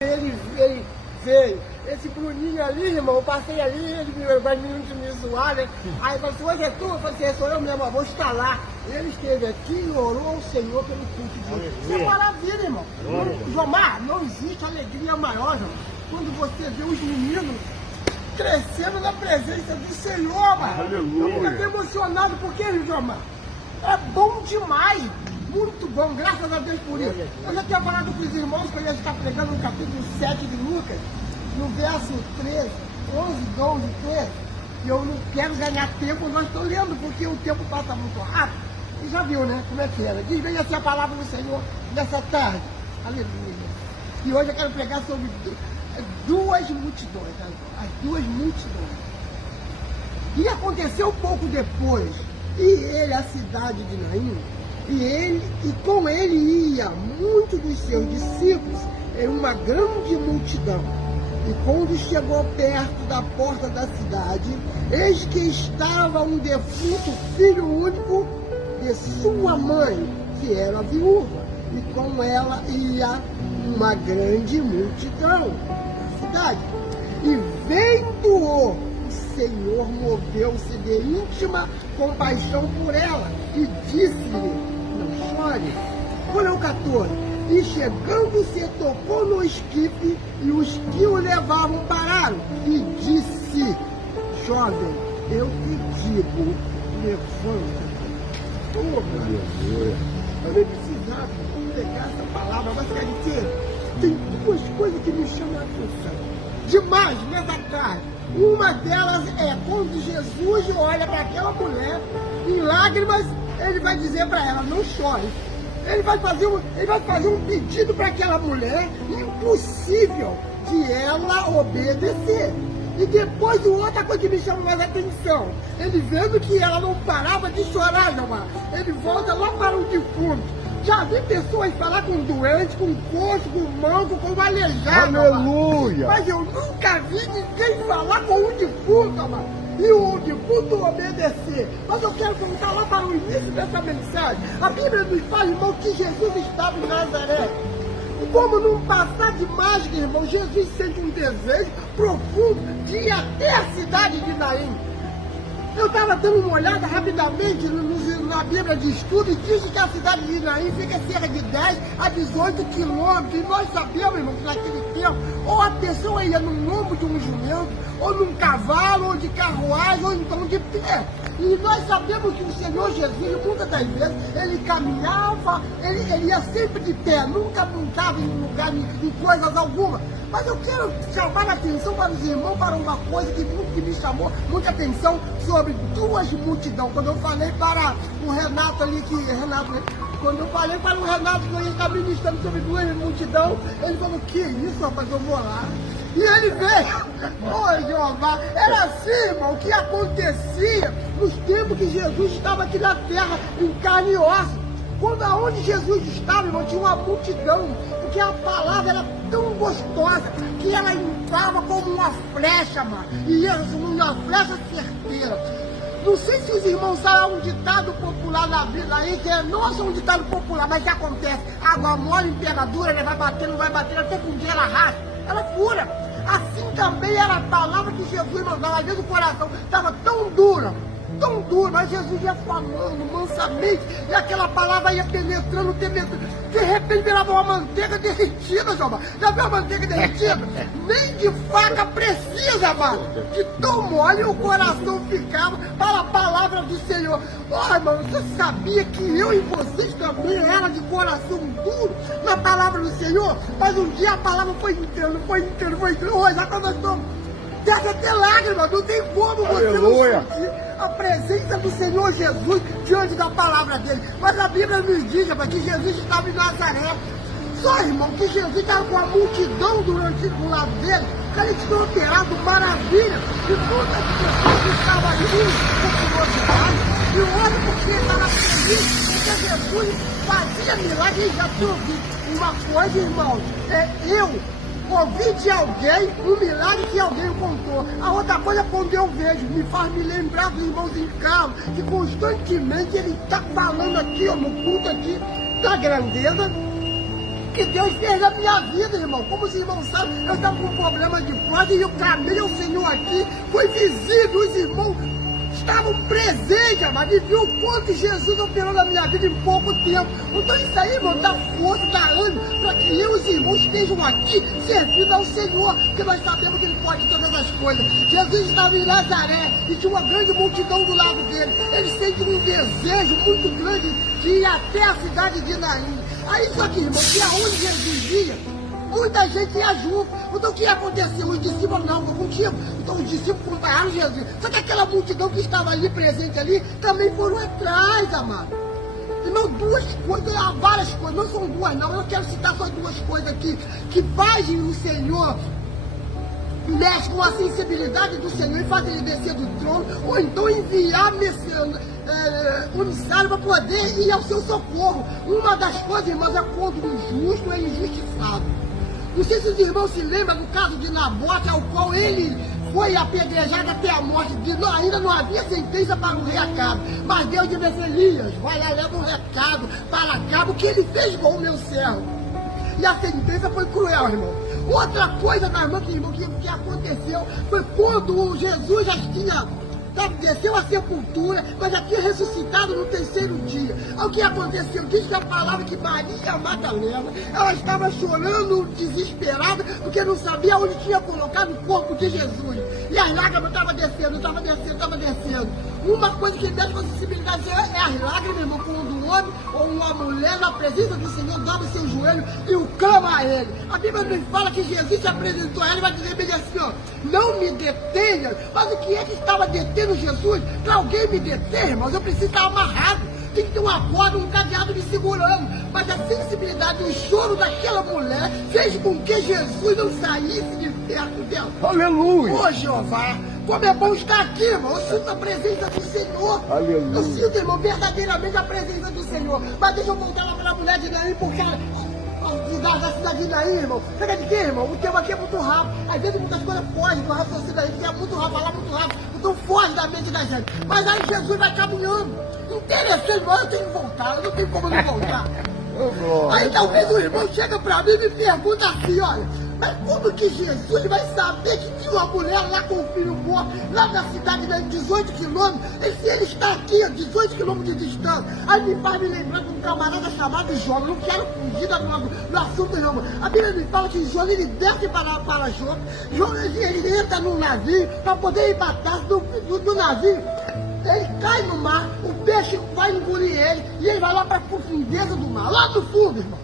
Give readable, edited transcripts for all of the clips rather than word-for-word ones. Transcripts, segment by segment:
Ele veio. Esse Bruninho ali, irmão, eu passei ali, ele vai me zoar, né? Aí falou assim, hoje é tu? Eu falei assim, sou eu mesmo, eu vou estar lá. Ele esteve aqui e orou ao Senhor pelo culto de hoje. Isso é maravilha, irmão. Jomar, não existe alegria maior, Jomar, quando você vê os meninos crescendo na presença do Senhor, mano. Eu fico até emocionado, porque, Jomar, é bom demais. Muito bom, graças a Deus por isso. Eu já tinha falado com os irmãos que eu ia estar pregando no capítulo 7 de Lucas, no verso 13, 11, 12, 13. E eu não quero ganhar tempo, nós estou lendo, porque o tempo passa muito rápido. E já viu, né, como é que era. Diz bem assim a palavra do Senhor nessa tarde. Aleluia. E hoje eu quero pregar sobre duas multidões, as duas multidões. E aconteceu pouco depois, e ele, a cidade de Naim, e com ele ia muitos dos seus discípulos em uma grande multidão. E quando chegou perto da porta da cidade, eis que estava um defunto filho único de sua mãe, que era viúva, e com ela ia uma grande multidão da cidade. E vendo-o, o Senhor moveu-se de íntima compaixão por ela e disse-lhe, não chore. Olha o 14. E chegando-se, tocou no esquife, e os que o levavam pararam. E disse, jovem, eu te digo, levanta-te. Oh, meu Deus. Eu nem precisava pegar essa palavra, mas quer dizer, tem duas coisas que me chamam a atenção. Demais nessa tarde. Uma delas é quando Jesus olha para aquela mulher, em lágrimas, ele vai dizer para ela, não chore. Ele vai fazer um pedido para aquela mulher, impossível de ela obedecer. E depois outra coisa que me chama mais atenção, ele vendo que ela não parava de chorar, Jomar, ele volta lá para o defunto. Já vi pessoas falar com doente, com coxo, com manco, com aleijado. Aleluia! Mas eu nunca vi ninguém falar com um defunto, Jomar. E o defunto obedecer. Mas eu quero voltar lá para o início dessa mensagem. A Bíblia nos fala, irmão, que Jesus estava em Nazaré. E como não passar de mágica, irmão, Jesus sente um desejo profundo de ir até a cidade de Naim. Eu estava dando uma olhada rapidamente na Bíblia de estudo e diz que a cidade de Naim fica cerca de 10 a 18 quilômetros. E nós sabemos, irmão, que naquele tempo, ou a pessoa ia no lombo de um jumento, ou num cavalo, ou de carruagem, ou então de pé. E nós sabemos que o Senhor Jesus, muitas das vezes, ele caminhava, ele ia sempre de pé, nunca montava em lugar, em coisas alguma. Mas eu quero chamar a atenção para os irmãos para uma coisa que me chamou muita atenção sobre duas multidões. Quando eu falei para o Renato ali, quando eu falei para o Renato que eu ia estar ministrando sobre duas multidões, ele falou, que isso, rapaz, eu vou lá. E ele veio, ô Jeová, era assim, irmão, o que acontecia nos tempos que Jesus estava aqui na terra, em carne e osso. Quando aonde Jesus estava, irmão, tinha uma multidão, porque a palavra era tão gostosa, que ela entrava como uma flecha, mano, e ia uma flecha certeira. Não sei se os irmãos sabem um ditado popular na Bíblia aí, que não é um ditado popular, mas que acontece, água mole, emperadura, ela vai batendo, até que um dia ela rasga, ela cura. Assim também era a palavra que Jesus mandava, às vezes o coração estava tão duro, mas Jesus ia falando mansamente, e aquela palavra ia penetrando. De repente virava uma manteiga derretida, Jomar. Já viu a manteiga derretida? Nem de faca precisa, mano. De tão mole o coração ficava para a palavra do Senhor. Ó, irmão, você sabia que eu e vocês também eram de coração duro na palavra do Senhor? Mas um dia a palavra foi entrando. Hoje, agora nós estamos... Desce até lágrimas, não tem como você não sentir a presença do Senhor Jesus diante da palavra dele. Mas a Bíblia nos diz, que Jesus estava em Nazaré. Só, irmão, que Jesus estava com a multidão do lado dele, que ele tinha operado maravilha. E muitas pessoas que estavam ali com curiosidade, e o outro porque estava feliz, porque Jesus fazia milagre. E já te ouvi uma coisa, irmão, ouvi de alguém um milagre que alguém contou. A outra coisa, quando eu vejo, me faz me lembrar dos irmãos em Carlos, que constantemente ele está falando aqui, ó, no culto aqui, da grandeza que Deus fez na minha vida, irmão. Como os irmãos sabem, eu estava com um problema de próstata e eu clamei ao Senhor aqui, foi visível, os irmãos estavam presentes, amado, e viu o quanto Jesus operou na minha vida em pouco tempo. Então isso aí, irmão, dá força, dá ânimo, para que eu e os irmãos estejam aqui servindo ao Senhor, porque nós sabemos que Ele pode todas as coisas. Jesus estava em Nazaré e tinha uma grande multidão do lado dele. Ele sente um desejo muito grande de ir até a cidade de Naim. Aí só que, irmão, que aonde Jesus ia, muita gente ia junto. Então o que aconteceu? Os discípulos não, vou contigo. Então os discípulos acompanharam Jesus. Só que aquela multidão que estava ali presente ali, também foram atrás, amado. Irmão, duas coisas, há várias coisas, não são duas não, eu quero citar só duas coisas aqui, que fazem o Senhor, mexe com a sensibilidade do Senhor e faz ele descer do trono, ou então enviar o emissário para poder ir ao seu socorro. Uma das coisas, irmãos, é quando o justo é injustiçado. Não sei se os irmãos se lembram do caso de Nabote, ao qual ele foi apedrejado até a morte. Ainda não havia sentença para o rei Acabe, mas Deus disse: Elias, vai lá, leva um recado para Acabe, o que ele fez com o meu servo. E a sentença foi cruel, irmão. Outra coisa, irmão, que aconteceu foi quando Jesus já tinha desceu à sepultura, mas já tinha ressuscitado no terceiro dia. O que aconteceu? Diz que a palavra que Maria Madalena, ela estava chorando, desesperada, porque não sabia onde tinha colocado o corpo de Jesus. E as lágrimas estavam descendo, estavam descendo. Uma coisa que mexe com a sensibilidade é as lágrimas, irmão, quando um homem ou uma mulher na presença do Senhor dobra o seu joelho e o clama a Ele. A Bíblia nos fala que Jesus se apresentou a Ele e vai dizer bem assim, ó, não me detenha. Mas o que é que estava detendo Jesus? Para alguém me deter, irmãos, eu preciso estar amarrado. Tem que ter uma corda, um cadeado me segurando. Mas a sensibilidade, o choro daquela mulher fez com que Jesus não saísse de perto dela. Aleluia! Ô Jeová, como é bom estar aqui, irmão. Eu sinto a presença do Senhor. Aleluia. Eu sinto, irmão, verdadeiramente a presença do Senhor. Mas deixa eu voltar lá para a mulher de Naim, porque da cidade de Naim, irmão. Sabe de quê, irmão? O tema aqui é muito rápido. Às vezes muitas coisas fogem do raciocínio aí, porque é muito rápido, falar muito rápido. Então foge da mente da gente. Mas aí Jesus vai caminhando. Interessante, mas eu tenho que voltar. Eu não tenho como não voltar. Aí talvez o irmão chega para mim e me pergunta assim, olha, mas como que Jesus vai saber que tinha uma mulher lá com o filho morto, lá na cidade de 18 quilômetros, se ele está aqui a 18 quilômetros de distância? Aí me faz me lembrar de um camarada chamado Jonas. Não quero fugir do assunto, não. A Bíblia me fala que Jonas, ele desce para Jonas. Jonas, ele entra num navio para poder ir para a taça do navio. Ele cai no mar, o peixe vai engolir ele, e ele vai lá para a profundeza do mar, lá no fundo, irmão.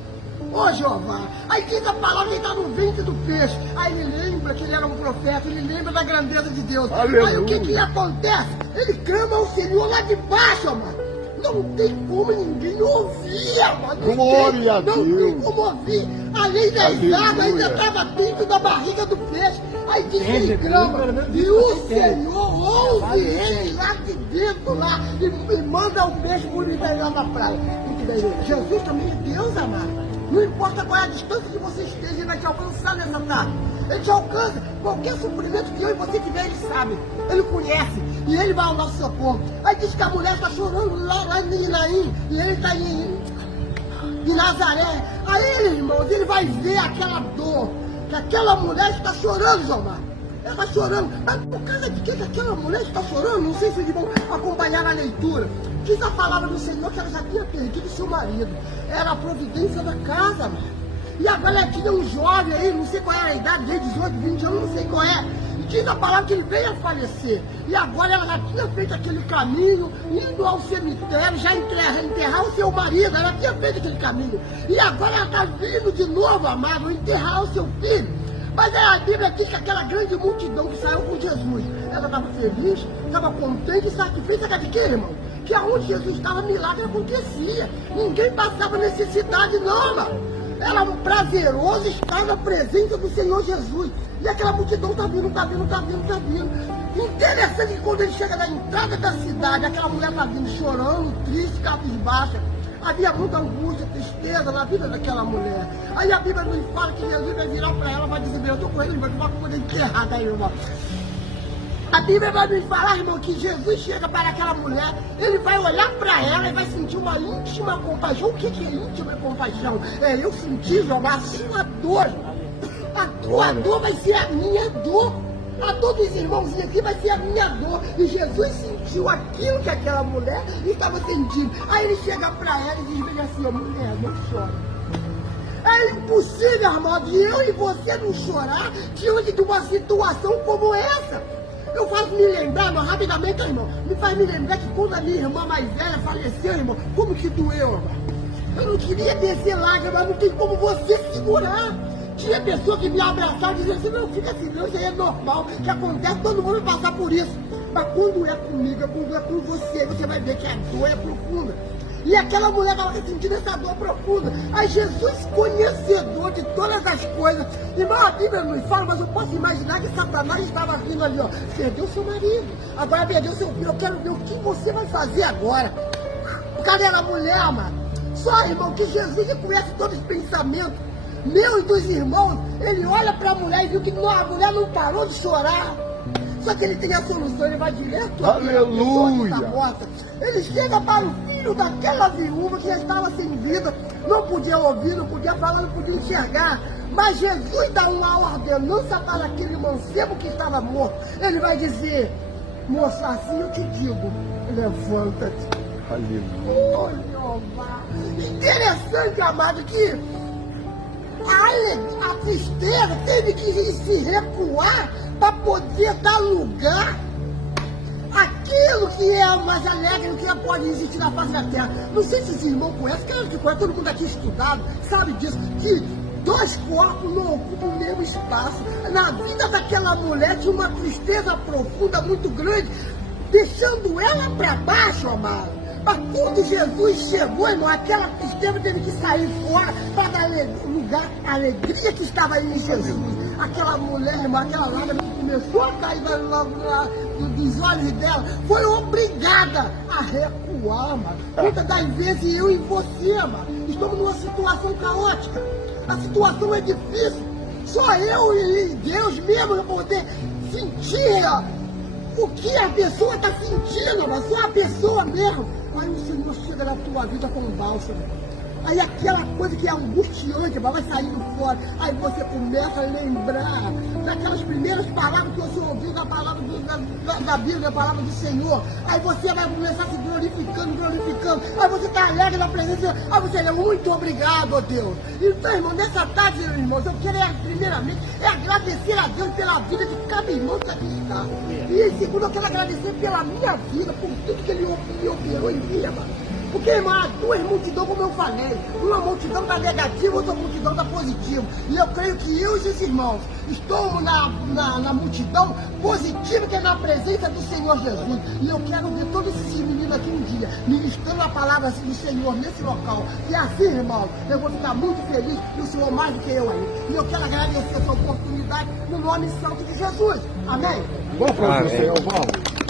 Ô Jeová, aí diz a palavra que ele está no ventre do peixe. Aí ele lembra que ele era um profeta, ele lembra da grandeza de Deus. Aleluia. Aí o que acontece? Ele clama ao Senhor lá de baixo, amado. Não tem como ninguém ouvir, amado. Glória a Deus. Não tem como ouvir. Além das águas, ainda estava dentro da barriga do peixe. Aí diz que ele clama. E o Senhor ouve ele lá de dentro, lá, e manda o peixe bonito lá na praia. Jesus também é Deus, amado. Não importa qual é a distância que você esteja, ele vai te alcançar nessa tarde. Ele te alcança. Qualquer suprimento que eu e você tiver, ele sabe. Ele conhece. E ele vai ao nosso socorro. Aí diz que a mulher está chorando lá em Naim. E ele está em Nazaré. Aí, irmãos, ele vai ver aquela dor. Que aquela mulher está chorando, Jomar. Ela está chorando. Mas por causa de que aquela mulher está chorando? Não sei se eles vão acompanhar a leitura. Diz a palavra do Senhor que ela já tinha perdido seu marido. Era a providência da casa, mano. E agora ela tinha um jovem aí, não sei qual era a idade dele, 18, 20 anos, não sei qual é. E diz a palavra que ele veio a falecer. E agora ela já tinha feito aquele caminho, indo ao cemitério, já enterrar o seu marido. Ela tinha feito aquele caminho. E agora ela está vindo de novo, amado, enterrar o seu filho. Mas a Bíblia diz que aquela grande multidão que saiu com Jesus, ela estava feliz, estava contente e satisfeita. Sabe de quê, irmão? Que aonde Jesus estava, milagre acontecia. Ninguém passava necessidade, não, mano. Era um prazeroso estar na presença do Senhor Jesus. E aquela multidão está vindo. Interessante que quando ele chega na entrada da cidade, aquela mulher está vindo chorando, triste, cabisbaixa. Havia muita angústia, tristeza na vida daquela mulher. Aí a Bíblia nos fala que Jesus vai virar para ela e vai dizer, eu estou com ele, mas uma coisa enterrada aí, irmão. A Bíblia vai nos falar, irmão, que Jesus chega para aquela mulher, ele vai olhar para ela e vai sentir uma íntima compaixão. O que é íntima compaixão? É eu sentir, João, a sua dor. A tua dor vai ser a minha dor. A dor dos irmãozinhos aqui vai ser a minha dor. E Jesus sentiu aquilo que aquela mulher estava sentindo. Aí ele chega para ela e diz bem assim, mulher, não chora. É impossível, irmão, de eu e você não chorar diante de uma situação como essa. Eu faço me lembrar, irmão, rapidamente, irmão, me faz me lembrar que quando a minha irmã mais velha faleceu, irmão, como que doeu, irmão? Eu não queria descer lágrimas, mas não tem como você segurar. Tinha pessoa que me abraçava e dizia assim, não, fica assim, não, isso aí é normal, que acontece, todo mundo vai passar por isso. Mas quando é comigo, quando é com você, você vai ver que a dor é profunda. E aquela mulher estava sentindo essa dor profunda. Aí Jesus, conhecedor de todas as coisas, irmão, a Bíblia não fala, mas eu posso imaginar que Satanás estava vindo ali, ó, perdeu seu marido, agora perdeu seu filho, eu quero ver o que você vai fazer agora. Cadê a mulher, amado? Só, irmão, que Jesus conhece todos os pensamentos, meu e dos irmãos, ele olha para a mulher e viu que a mulher não parou de chorar. Só que ele tem a solução, ele vai direto à pessoa que está morta. Ele chega para o filho daquela viúva que já estava sem vida, não podia ouvir, não podia falar, não podia enxergar. Mas Jesus dá uma ordenança para aquele mancebo que estava morto. Ele vai dizer, moça, assim eu te digo, levanta-te. Aleluia. Interessante, amado, que a tristeza teve que se recuar para poder dar lugar àquilo que é mais alegre, o que pode existir na face da terra. Não sei se os irmãos conhecem, claro que conhece, todo mundo aqui estudado, sabe disso, que dois corpos não ocupam o mesmo espaço. Na vida daquela mulher tinha uma tristeza profunda, muito grande, deixando ela para baixo, amado. Mas quando Jesus chegou, irmão, aquela tristeza teve que sair fora para dar lugar à alegria que estava aí em Jesus. Aquela mulher, irmão, aquela lágrima que começou a cair dos olhos dela, foi obrigada a recuar, mano. Muitas das vezes eu e você, mano, estamos numa situação caótica. A situação é difícil. Só eu e Deus mesmo vão poder sentir o que a pessoa está sentindo, mas só a pessoa mesmo. Aí o Senhor chega na tua vida com um bálsamo. Aí aquela coisa que é angustiante vai saindo fora. Aí você começa a lembrar daquelas primeiras palavras que você ouviu da palavra da Bíblia, da palavra do Senhor. Aí você vai começar se glorificando. Aí você está alegre na presença. Aí você diz, muito obrigado, ó Deus. Então, irmão, nessa tarde, irmãos, eu quero primeiramente agradecer a Deus pela vida de cada irmão que aqui está. E em segundo, eu quero agradecer pela minha vida, por tudo que Ele me operou em mim, mano. Porque, irmão, há duas multidões, como eu falei. Uma multidão da negativa, outra multidão da positiva. E eu creio que eu e os irmãos estamos na multidão positiva, que é na presença do Senhor Jesus. E eu quero ver todos esses meninos aqui um dia, ministrando a palavra assim do Senhor nesse local. E assim, irmão, eu vou ficar muito feliz, e o Senhor mais do que eu aí. E eu quero agradecer essa oportunidade no nome santo de Jesus. Amém? Vamos para o Senhor, vamos.